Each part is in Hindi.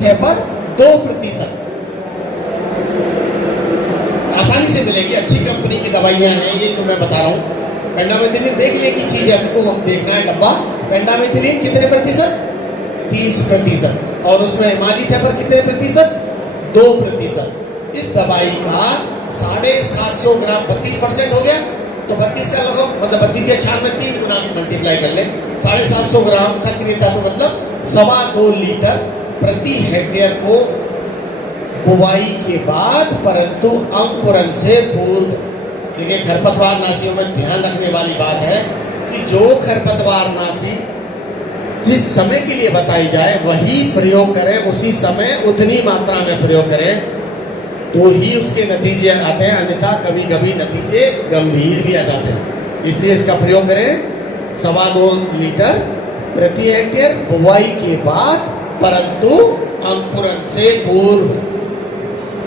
है पर 2% आसानी से मिलेगी। अच्छी कंपनी की दवाइयाँ हैं ये तो मैं बता रहा हूँ। पेंडामेथिलिन देख लिए की चीज़ है, आपको देखना है डब्बा। पेंडामेथिलिन कितने प्रतिशत? 30%। और उसमें इमाजिथेपर कितने प्रतिशत? 2%। इस दवाई का 750 ग्राम 32% हो गया, तो 32 का लगभग मतलब 32 के 6 में 3 गुना मल्टीप्लाई कर ले। 750 ग्राम सक्रियता तो मतलब 2.25 लीटर प्रति हेक्टेयर को बुवाई के बाद, परंतु अंकुरन से पूर्व। देखिए खरपतवार नाशियों में ध्यान रखने वाली बात है कि जो खरपतवार नाशी जिस समय के लिए बताई जाए वही प्रयोग करें, उसी समय उतनी मात्रा में प्रयोग करें तो ही उसके नतीजे आते हैं, अन्यथा कभी कभी नतीजे गंभीर भी आ जाते हैं। इसलिए इसका प्रयोग करें 2.25 लीटर प्रति हेक्टेयर बुवाई के बाद, परंतु अंकुरन से पूर्व।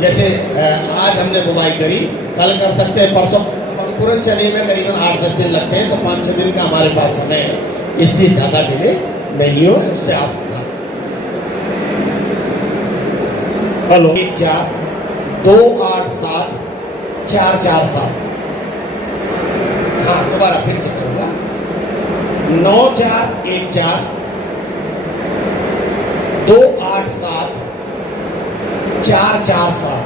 जैसे आज हमने बुवाई करी, कल कर सकते हैं, परसों अंकुरन चने में करीबन 8-10 दिन लगते हैं, तो 5-6 दिन का हमारे पास समय है, इससे ज़्यादा डिले नहीं हो। उससे आप हेलो 1-4-2-8-7-4-4-7 हाँ दोबारा फिर से करूँगा 9-4-1-4-2-8-7-4-4-7।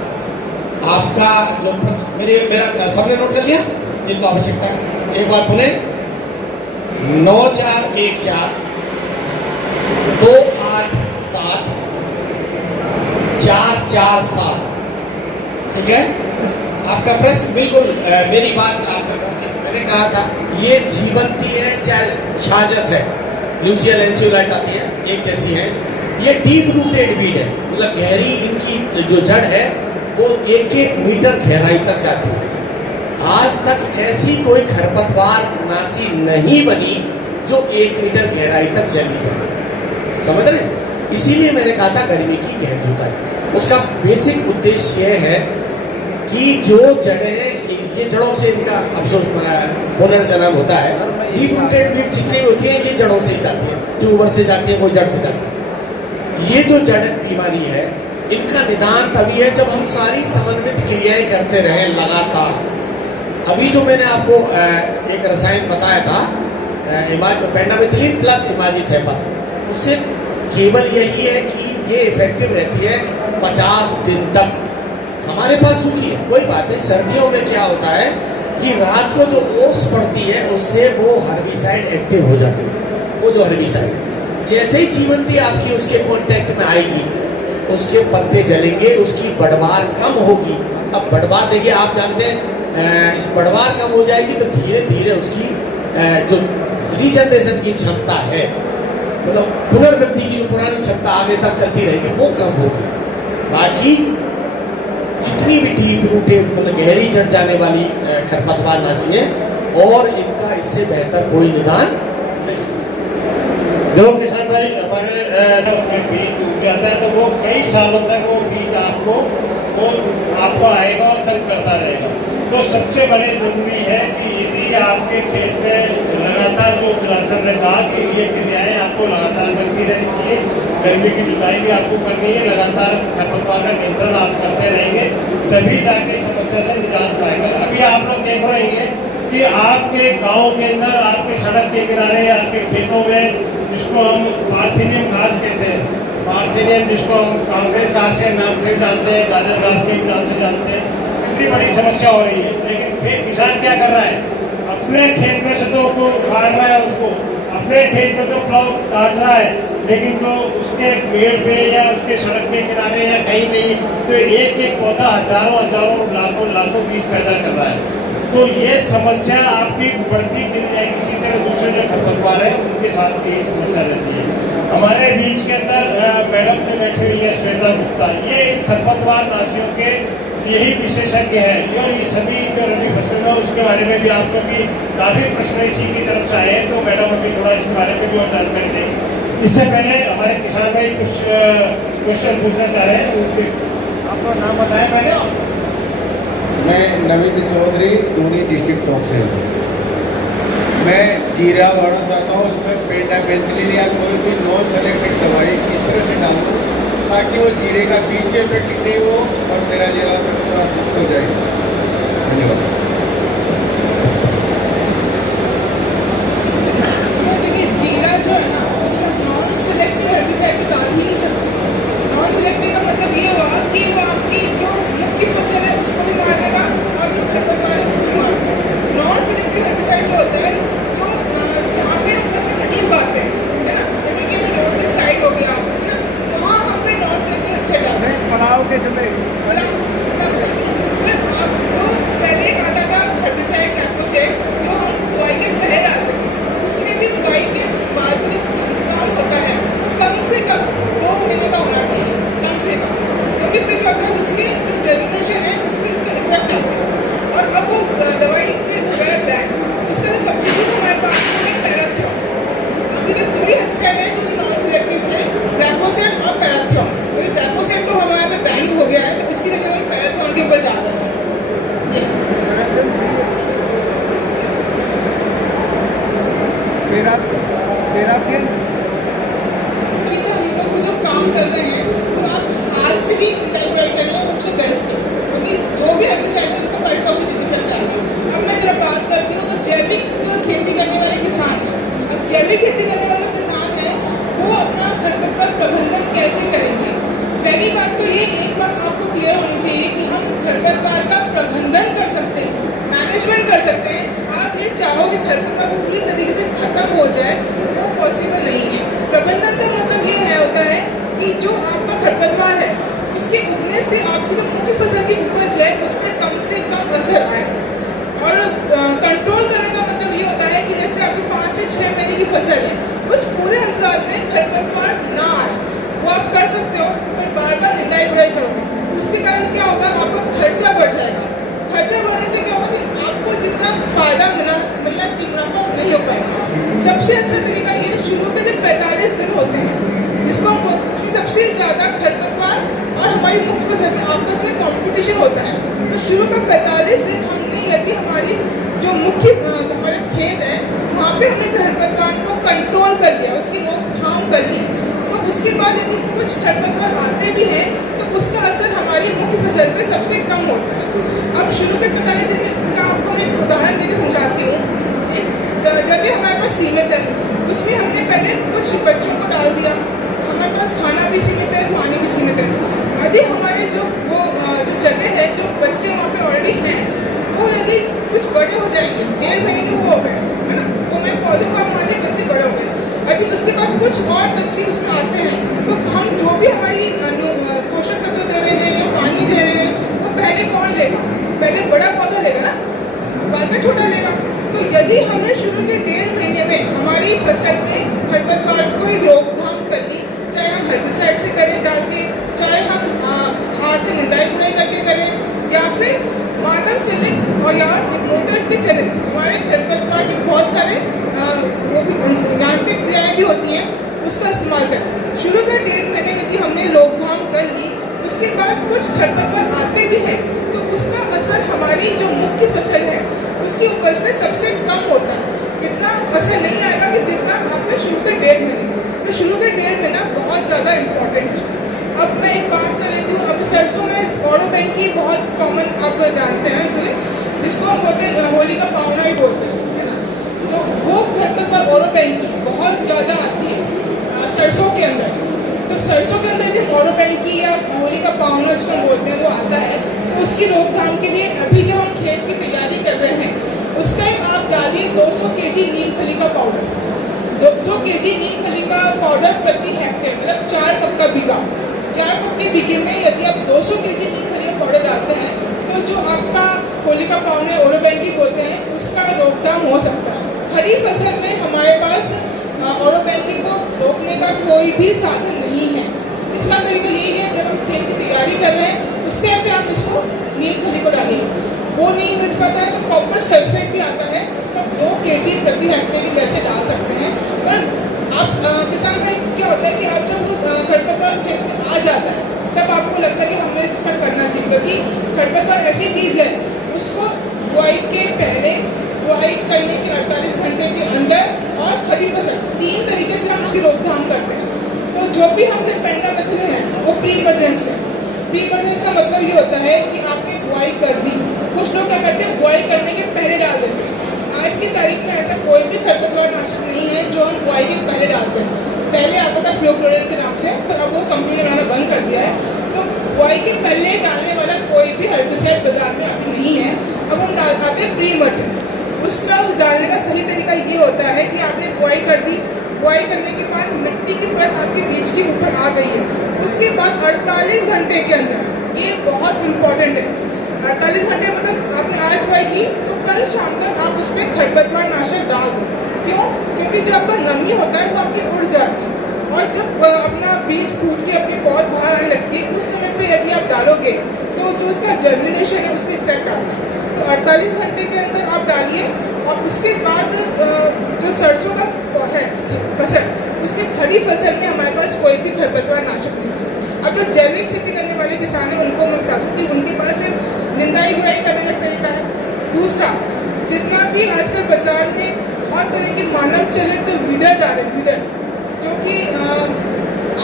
आपका जो मेरा सबने नोट कर लिया जिनको आवश्यकता है? एक बार पुनः 9-4-1-4-2-8-7-4-4-7। ठीक है। आपका प्रश्न बिल्कुल मेरी बात मैंने कहा था, ये जीवंती है चाहे छाजस है, ल्यूचिया लैंसियोलाइट आती है एक जैसी है। ये डीप रूटेड वीड है, मतलब गहरी इनकी जो जड़ है वो 1-1 मीटर गहराई तक जाती है। आज तक ऐसी कोई खरपतवार नाशी नहीं बनी जो 1 मीटर गहराई तक चली जाए, समझ रहे? इसीलिए मैंने कहा था गर्मी की गहन जुताई। उसका बेसिक उद्देश्य यह है कि जो जड़ें, ये जड़ों से इनका अफसोस पुनर्जन्म होता है। डीप रूटेड वीड जितनी होती है ये जड़ों से जाती है, ट्यूबर से जाती है, कोई जड़ से जाती है। ये जो जड़ बीमारी है इनका निदान तभी है जब हम सारी समन्वित क्रियाएं करते रहें लगातार। अभी जो मैंने आपको एक रसायन बताया था पेंडामेथिलिन प्लस इमाजिथेपर, उससे केवल यही है कि ये इफेक्टिव रहती है 50 दिन तक। हमारे पास सूखी है कोई बात नहीं, सर्दियों में क्या होता है कि रात को जो ओस पड़ती है उससे वो हर्बिसाइड एक्टिव हो जाती है। वो जो हर्बिसाइड जैसे ही जीवंती आपकी उसके कांटेक्ट में आएगी उसके पत्ते जलेंगे, उसकी बढ़वार कम होगी। अब बढ़वार देखिए आप जानते हैं बढ़वार कम हो जाएगी तो धीरे धीरे उसकी जो रीजनरेशन की क्षमता है, मतलब पुनर्वृद्धि की जो पुरानी क्षमता आगे तक चलती रहेगी वो कम होगी। बाकी जितनी भी डीप रूटेड मतलब गहरी जड़ जाने वाली खरपतवार नाशी है और इनका इससे बेहतर कोई निदान नहीं। जो किसान भाई हमारे उसमें बीज उग जाता है तो वो कई सालों तक वो बीज आपको आएगा और तंग करता रहेगा। तो सबसे बड़ी जरूरी है कि यदि आपके खेत में लगातार जो विरासत ने कहा कि ये क्रियाएं आपको लगातार करती रहनी चाहिए, गर्मी की जुताई भी आपको करनी है, लगातार खरपतवार का नियंत्रण आप करते रहेंगे, तभी जाके समस्या से निजात पाएंगे। अभी आप लोग देख रहे हैं कि आपके गांव के अंदर, आपके सड़क के किनारे, आपके खेतों में जिसको हम पार्थिनियम घास कहते हैं, पार्थिनियम जिसको हम कांग्रेस घास के नाम से जानते हैं, गाजर घास के नाम से जानते हैं, इतनी बड़ी समस्या हो रही है। लेकिन फिर किसान क्या कर रहा है, अपने खेत में से तो वो काट रहा है, उसको अपने खेत में तो प्लाव काट रहा है, लेकिन तो उसके पेड़ पे या उसके सड़क के किनारे या कहीं नहीं, तो एक एक पौधा हजारों लाखों बीज पैदा कर रहा है। तो ये समस्या आपकी बढ़ती चली जाएगी। इसी तरह दूसरे जो खरपतवार है उनके साथ भी यही समस्या रहती है। हमारे बीच के अंदर मैडम जो बैठी हुई है श्वेता गुप्ता, ये खरपतवार नाशियों के यही विशेषज्ञ है और ये सभी जो रबी फसल है उसके बारे में भी आप लोग की काफ़ी प्रश्न इसी की तरफ से आए हैं, तो मैडम अभी थोड़ा इसके बारे में भी और जानकारी देंगे। इससे पहले हमारे किसान भाई कुछ क्वेश्चन पूछना चाह रहे हैं, उनके आपका नाम बताएं पहले। मैं नवीन चौधरी दूनी डिस्ट्रिक्ट टॉप से हूँ। मैं जीरा बढ़ना चाहता हूँ, उसमें पेंडामेथिलिन या कोई भी नॉन सेलेक्टेड दवाई किस तरह से डालूँ ताकि वो जीरे का बीज भी इफेक्टिव नहीं हो और मेरा जो मुक्त हो जाए। धन्यवाद। देखिए जीरा जो है ना उसमें नॉन सिलेक्टिव हेर्बिसाइड तो डाल ही नहीं सकते। नॉन सिलेक्टिव का मतलब ये हुआ कि वो आपकी जो मुख्य फसल है उसको भी मार देगा और जो खरपतवार है उसको भी मार देगा। नॉन सिलेक्टिव हेर्बिसाइड जो होता है जो जहाँ पे हम फसल नहीं उगाते हैं, है ना, जैसे कि रोड के साइड हो गया, है ना, वहाँ हम पे नॉन सिलेक्टिव हेर्बिसाइड डालते हैं। पड़ाव के समय आप जो पहले एक आता था हेर्बिसाइड ग्लाइफोसेट जो हम बुआई के पहले डालते थे, उसमें भी बुआई के बाद जो अंतराल होता है वो कम से कम 2 महीने का होना चाहिए, कम से कम, क्योंकि फिर क्या होता है उसके जो जर्मिनेशन है उस पर उसका इफेक्ट आता है। और अब वो दवाई पे हो गया बैन, उसका जो सब्सिट्यूट हमारे पास में एक पैराथियन। अभी तक 2 ही हेर्बिसाइड है जो नॉन सिलेक्टिव थे, ग्लाइफोसेट और पैराथियन। क्योंकि ग्लाइफोसेट तो हमारे पे बैन हो गया है तो इसकी जगह हम पैराथियन के ऊपर जा रहे हैं। अभी तो हम लोग जो काम कर रहे हैं तो आप आज से ही डाई कर रहे हैं सबसे बेस्ट है, क्योंकि जो भी हेर्बिसाइड है उसका 5% इफेक्ट आ रहा है। अब मैं जरा बात करती हूँ तो जैविक खेती करने वाले किसान हैं। अब जैविक खेती करने वाले किसान हैं वो अपना खरपतवार प्रबंधन कैसे करेंगे? पहली बात तो ये एक बात आपको क्लियर होनी चाहिए कि हम खरपतवार का प्रबंधन कर सकते हैं, मैनेजमेंट कर सकते हैं। आप ये चाहो कि खरपतवार पूरी तरीके से खत्म हो जाए, वो पॉसिबल नहीं है। प्रबंधन का मतलब ये है होता है कि जो आपका खरपतवार है उसके उगने से आपकी जो मुख्य फसल की उपज है उस पर कम से कम असर आए। और कंट्रोल करने का मतलब ये होता है कि जैसे आपकी 5 से 6 महीने की फसल है उस पूरे अंतराल में खरपतवार ना आए, वो आप कर सकते हो, पर बार बार निदाई गुड़ाई करोगे उसके कारण क्या होगा, आपका खर्चा बढ़ जाएगा। खर्चा बढ़ने से क्या होगा कि आपको जितना फायदा मिलना चाहिए मुनाफा नहीं हो पाएगा। सबसे अच्छा तरीका ये शुरू के जो 45 दिन होते हैं जिसको हम बोलते हैं, उसमें सबसे ज़्यादा खरपतवार और हमारी मुख्य फसल में आपस में कॉम्पिटिशन होता है। तो शुरू का 45 दिन हमने यदि हमारी जो मुख्य हमारे खेत है वहाँ पे हमने खरपतवार को कंट्रोल कर लिया, उसकी रोकथाम कर ली, तो उसके बाद यदि कुछ खरपतवार आते भी हैं तो उसका असर हमारी मुख्य फसल पे सबसे कम होता है। अब शुरू के 45 दिन का आपको मैं एक उदाहरण देकर समझाती हूँ। एक जगह हमारे पास सीमित है, उसमें हमने पहले कुछ बच्चों को डाल दिया, हमारे पास खाना भी सीमित है, पानी भी सीमित है। यदि हमारे जो जगह है, जो बच्चे वहाँ पे ऑलरेडी हैं, वो यदि कुछ बड़े हो जाएंगे, 1.5 महीने के वो हो गए, है ना, वो मैं पौधे को हमारे बच्चे बड़े हो गए, यदि उसके बाद कुछ और बच्चे उसमें आते हैं तो हम जो भी हमारी पोषक तत्व दे रहे हैं या पानी दे रहे हैं वो पहले कौन लेगा? पहले बड़ा पौधा लेगा ना, बाद में छोटा लेगा। तो यदि हमने शुरू के 1.5 महीने में हमारी फसल में खरपतवार को रोकथाम कर ली, चाहे हम हेर्बिसाइड से करें डाल के, चाहे हम हाथ से निदाई गुड़ाई करके करें, या फिर मानव चलित और या मोटर्स के चलित हमारे खरपतवार के बहुत सारे वो भी यांत्रिक क्रियाएँ भी होती हैं, उसका इस्तेमाल करें। शुरू के 1.5 महीने यदि हमने रोकथाम कर ली, उसके बाद कुछ खरपतवार आते भी हैं तो उसका असर हमारी जो मुख्य फसल है उसकी उपज में सबसे कम होता है। इतना असर नहीं आएगा कि जितना आपने शुरू के 1.5 महीने। तो शुरू के 1.5 महीना बहुत ज़्यादा इम्पोर्टेंट है। अब मैं एक बात कर लेती हूँ। अब सरसों में ऑरोबैंकी बहुत कॉमन आप जानते हैं, जिसको हम बोलते हैं होली का पावना ही बोलते हैं, है ना। तो वो खरपतवार ऑरोबैंकी बहुत ज़्यादा आती है सरसों के अंदर। तो सरसों के अंदर यदि ऑरोबैंकी या होली का पावना जिसको बोलते हैं वो आता है, तो उसकी रोकथाम के लिए अभी जो हम खेत की तैयारी कर रहे हैं उस टाइम आप डालिए 200 kg नीम खली का पाउडर। 200 kg नीम खली का पाउडर प्रति हेक्टेयर, मतलब 4 कप का बीघा। 4 कप के बीघे में यदि आप 200 kg नीम खली का पाउडर डालते हैं तो जो आपका होली का पावना ऑरोबैंकी बोलते हैं उसका रोकथाम हो सकता है। खरीफ फसल में हमारे पास ऑरोबैंकी को रोकने का कोई भी साधन नहीं है। इसका तरीका यही है, जब आप खेत की तैयारी कर रहे हैं उस टाइम पे आप इसको नीम खली को डालिए। वो नहीं मिल पाता है तो कॉपर सल्फेट भी आता है, उसका 2 kg प्रति हेक्टेयर की दर से डाल सकते हैं। पर आप किसान भाई क्या होता है कि आप जब खरपतवार खेत में आ जाता है तब आपको लगता है कि हमें इसका करना चाहिए, क्योंकि खरपतवार ऐसी चीज़ है उसको बुआई के पहले, बुआई करने के 48 घंटे के अंदर और खड़ी फसल 3 तरीके से हम उसकी रोकथाम करते हैं। तो जो भी हम पेंडामेथिलिन है वो प्री इमरजेंस है। प्री इमरजेंस का मतलब ये होता है कि आपने बुआई कर दी, कुछ लोग क्या करते हैं बुआई करने के पहले डाल देते हैं। आज की तारीख में ऐसा कोई भी खरपतवार नाशक नहीं है जो हम बुआई के पहले डालते हैं। पहले आता था फ्लोक्लोराइड के नाम से, पर अब वो कंपनी ने बनाना बंद कर दिया है। तो बुआई के पहले डालने वाला कोई भी हेर्बिसाइड बाजार में अभी नहीं है। अब हम डालते हैं प्री इमरजेंस। उसका डालने का सही तरीका ये होता है कि आपने बुआई कर दी, बुआई करने के बाद मिट्टी की परत आपके बीज के ऊपर आ गई है, उसके बाद 48 घंटे के अंदर, ये बहुत इम्पोर्टेंट है, 48 घंटे मतलब आपने आज बुआई की तो कल शाम तक आप उस पर खरपतवार नाशक डाल दो। क्यों? क्योंकि जो आपका नमी होता है वो आपकी उड़ जाती है, और जब अपना बीज फूट के अपनी पौध बाहर आने लगती है उस समय पे यदि आप डालोगे तो जो उसका जर्मिनेशन है उस पर इफेक्ट आता है। तो 48 घंटे के अंदर आप डालिए, और उसके बाद जो सरसों का है फसल, उसमें खड़ी फसल में हमारे पास कोई भी खरपतवार नाशक नहीं है। अब जो जैविक खेती करने वाले किसान हैं उनको मैं बता दूँ कि उनके पास सिर्फ निंदाई गुड़ाई करने का तरीका है। दूसरा, जितना भी आजकल बाजार में बहुत तरह के मानव चलित वीडर्स आ रहे हैं, वीडर जो कि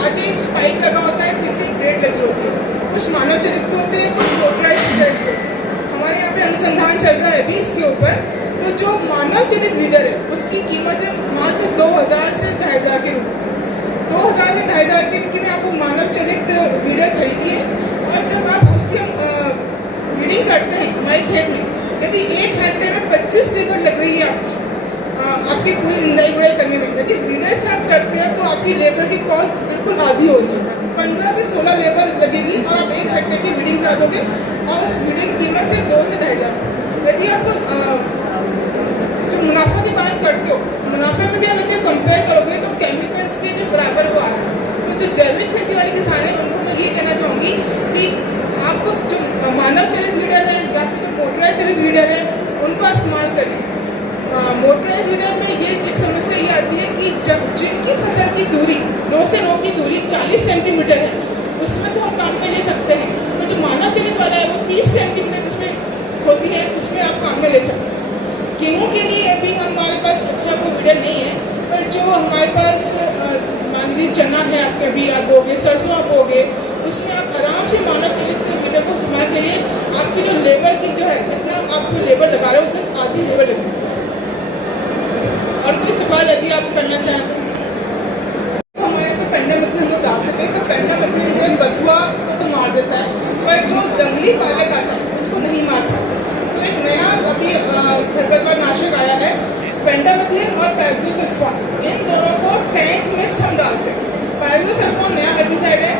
आगे एक स्पाइक लगा होता है, पीछे एक ब्लेड लगी होती है, कुछ मानव चलित भी होते हैं, कुछ मोटराइज्ड चलित भी होते हैं। हमारे यहाँ पे अनुसंधान चल रहा है अभी इसके ऊपर। तो जो मानव चलित वीडर है उसकी कीमत है मात्र 2000 से 2500 के रूप में। 2000 से 2500 के रूप में आपको मानव चलित वीडर खरीदिए, और जब आप उसकी वीडिंग करते हैं हमारे खेत में, यदि एक हेक्टेयर में 25 लेबर लग रही है आपकी पूरी निंदाई गुड़ाई करने में, यदि वीडर से आप करते हैं तो आपकी लेबर की कॉस्ट बिल्कुल आधी होगी, 15 से 16 लेबर लगेगी, और आप एक हेक्टेयर की वीडिंग करा दोगे, और उस वीडिंग की कीमत सिर्फ 2 से 2500। यदि आप जो मुनाफा की बात करते हो, मुनाफे में भी हम यदि कंपेयर करोगे तो केमिकल्स के भी बराबर वो आ रहा है। तो जो जैविक खेती वाले किसान हैं उनको मैं ये कहना चाहूँगी कि आप जो मानव चलित वीडर है या फिर जो मोटराइज चलित वीडर है उनको इस्तेमाल करिए। मोटराइज वीडर में ये एक समस्या ये आती है कि जब जिनकी फसल की दूरी रो से रो की दूरी 40 सेंटीमीटर है उसमें तो हम काम में ले सकते हैं, और जो मानव चलित वाला है वो 30 सेंटीमीटर जिसमें होती है उसमें आप काम में ले सकते हैं। गेहूँ के लिए अभी हमारे पास अच्छा कोई वीडर नहीं है, पर जो हमारे पास मान लीजिए चना है आपके, अभी आप बोगे, सरसों आप बोगे, उसमें आप आराम से मानव चलित वीडर को इस्तेमाल करिए। आपकी जो लेबर की जो है, जितना आपको लेबर लगा रहे हो उससे आधी लेबर लगेगी। और कोई सवाल यदि आप करना चाहें तो हमारे यहाँ पे पेंडामेथिलिन हम लोग डालते थे, तो पेंडामेथिलिन जो है बथुआ को तो मार देता है, पर जो जंगली पालक आता है उसको नहीं मार पाता। तो एक नया अभी खरपतवार नाशक आया है, पेंडामेथिलिन और पाइरोसल्फोन, इन दोनों को टैंक मिक्स हम डालते हैं। पाइरोसल्फोन नया हेर्बिसाइड है,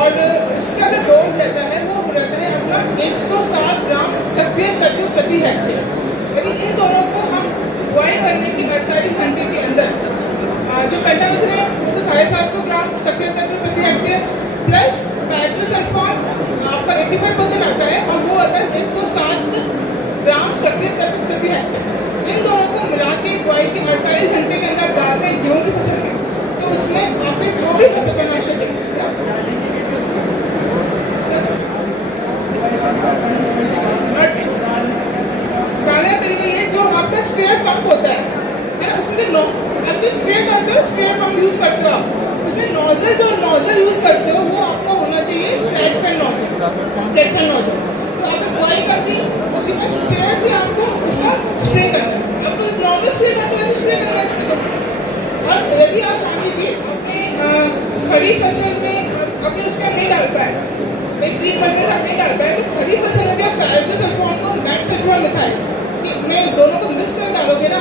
और इसका जो डोज रहता है वो रहता है अपना 107 ग्राम सक्रिय तत्व प्रति हेक्टेयर। यदि इन दोनों को हम बुआई करने की 48 घंटे के अंदर, जो पेंडामेथिलिन है वो तो 750 ग्राम सक्रिय तत्व प्रति हेक्टेयर प्लस पाइरोसल्फोन आपका 85% आता है, और वो आता है 107 ग्राम सक्रिय तत्व प्रति हेक्टेयर। इन दोनों को मिला के बुआई के 48 घंटे के अंदर डालते हैं गेहूँ की फसल में, तो उसमें आपके जो भी खरपतवारनाशक है डालने का तरीका ये, जो आपका स्प्रेयर पंप होता है ना, उसमें जो आप जो स्प्रे करते हो, स्प्रेयर पंप यूज़ करते हो आप, उसमें नोजल यूज़ करते हो वो आपका होना चाहिए फ्लैट फैन नोजल। तो आपने बुआई कर दी, उसके बाद स्प्रेयर से आपको उसका स्प्रे करना है। आपको नॉर्मल स्प्रे करते हैं स्प्रे करना है इसमें तो। और यदि आप मान लीजिए अपने खड़ी फसल में आपने उसका नहीं डाल पाए, एक प्री इमरजेंस आप नहीं डाल पाए, तो खड़ी फसल में भी आप पाइरोसल्फोन को मेटसल्फोन मिथाइल कि मैं दोनों को मिक्स कर डालोगे ना,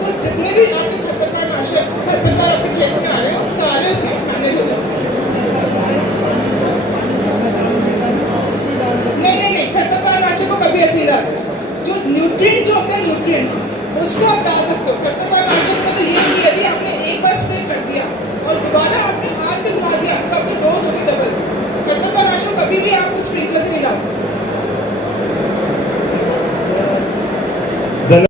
तो जितने भी आपके खरपतवार आपके खेत में आ रहे हैं सारे उसमें मैनेज हो जाएंगे। नहीं, खरपतवार नाशक को कभी ऐसे ही डालें। जो न्यूट्रिएंट जो होते हैं न्यूट्रिएंट्स उसको आप डाल सकते हो। खरपतवार नाशक में तो ये है कि यदि आपने एक बार स्प्रे कर दिया और दोबारा आपने हाथ में घुमा दिया तो आपकी डोज होगी डबल। खरपतवार नाशक कभी भी आप स्प्रिंकलर से नहीं डालते।